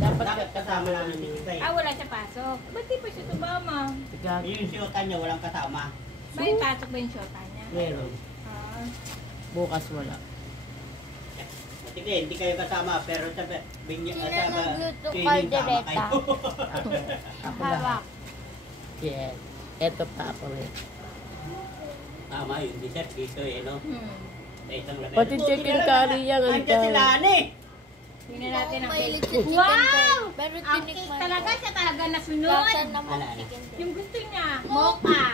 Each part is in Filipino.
Dapat kasama namin ni Itay. Wala siya pasok. Ba't di pa siya tumama? Yung siyota niya walang kasama. May pasok ba yung shota niya? Meron. Bukas wala. Hindi kayo kasama, pero sabi, nagluto kaldereta? Hawak. Yes. Eto pa ako rin. Tama yun, dessert dito eh, no? Sa isang lamesa. Pati chicken curry yan. Andiyan sila, Ani! Tingnan natin ang Mahilig cake. sa chicken Wow! curry. Pero Ang cake tinikman talaga, ko. siya talaga nasunod. Lasa naman chicken curry. Yung gusto niya, mocha.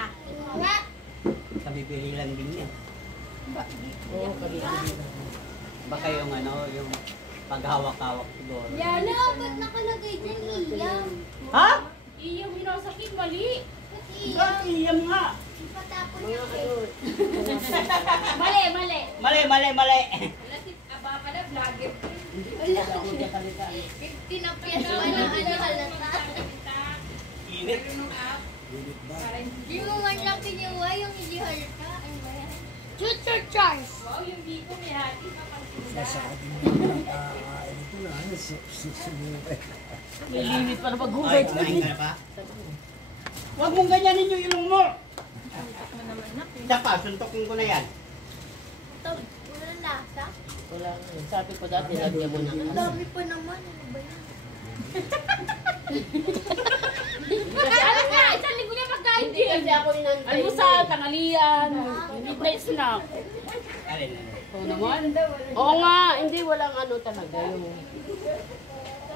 Kabibili lang din yan. Oo, kabibili. Baka yung yung paghawak-hawak siguro. Yana, ba't nakalagay dyan iyam? Ha? Iyong minasakit, mali. Ba't Ba't iyam? iyam nga? Ipatapon Mga yung ano, cake. Mali, mali. Mali. Aba pala, vlogger. Tinapyan pa na halata. Init. Hindi mo man lang kinuha yung hindi halata. Ano ba yan? Future choice! Wow, yung biko may hati pa may limit para Ay, maghugay. kumain ka na pa? Huwag mong ganyanin yung ilong mo. Isa pa, suntokin ko na yan. Ito, walang lasa. Wala nga. Sabi ko dati, lagyan mo na. Ang dami pa naman. Ano ba yan? Ano nga, isang linggo niya pagkain din. Kasi ako inantay. Almusal, tanghalian, midnight snack. Alin. Oo naman. Oo nga, hindi walang ano talaga yung...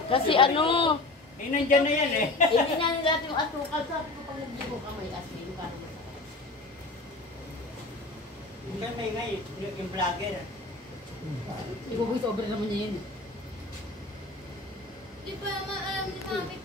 Kasi ano, Eh, nandyan na yan eh. hindi na nila yung asukal. Sabi ko pag hindi mo kamay asin, para masarap. Yan na nga yung vlogger. Ibubuhay sobre naman niya yun. Di ba alam ni Mami